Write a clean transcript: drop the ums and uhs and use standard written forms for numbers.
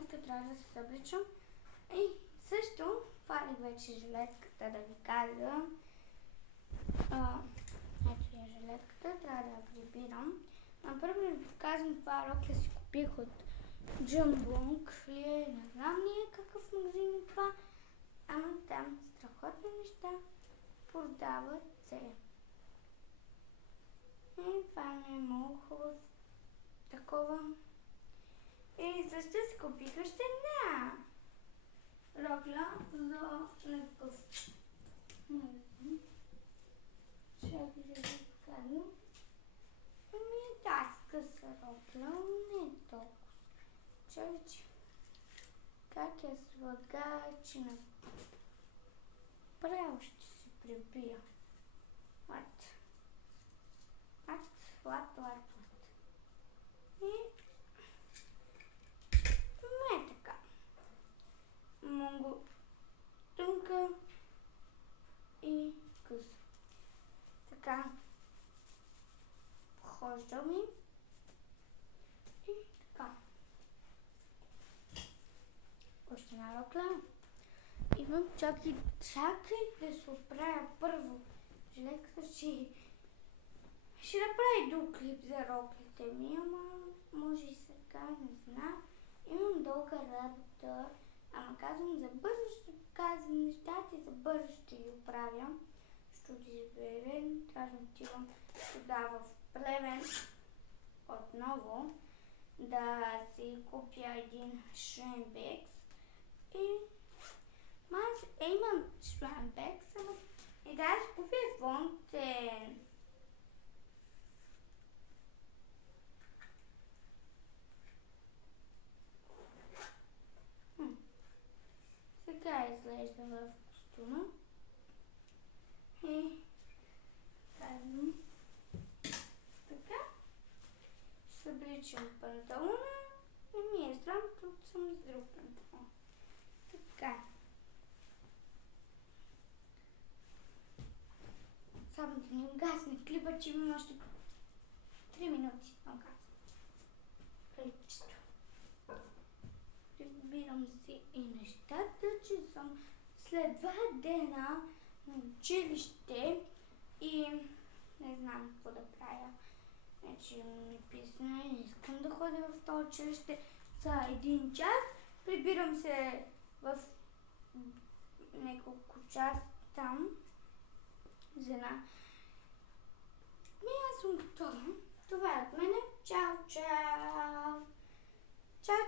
днес трябва да се събличам. И също фалих вече жилетката, да ви кажа. Ето я жилетката, трябва да я прибирам. Първо ви показвам това рокля си купих от Джамбонг. Не знам ние какъв магазин е това. Ама там страхотни неща продават се. И това ми е много хубаво такова. И защо си купих още една рокля за някакъв магазин. Чакай да ви покажа. Ами е тази къса рокля, не е толкова. Чакай, как я слага, че направо ще се прибия. Лад. И не е така. Много тънка и къса. Така. Похожда ми. И така. Още една рокля. Имам чакай да се оправя първо. Жилетката ще направи друг клип за роклите ми, ама може и сега, не знам. Имам дълга работа, ама казвам за бързо ще показвам нещата и за бързо ще ги оправям. Защото изберем, трябва да отивам тогава в Плевен отново да си купя един Шрайнбекс. И имам Шрайнбекс, ама и да си купя фонтен. Така изглежда в костюма. И казвам така. Събличам панталона и ми е срам, защото съм с друг панталон. Така. Само да не гасне клипа, че имам още 3 минути на газ. Прибирам си и нещата, че съм след 2 дена на училище и не знам какво да правя. Вече ми писна и не искам да ходя в това училище за 1 час. Прибирам се в няколко часа там за една. И аз съм готова. Това е от мене. Чао, чао!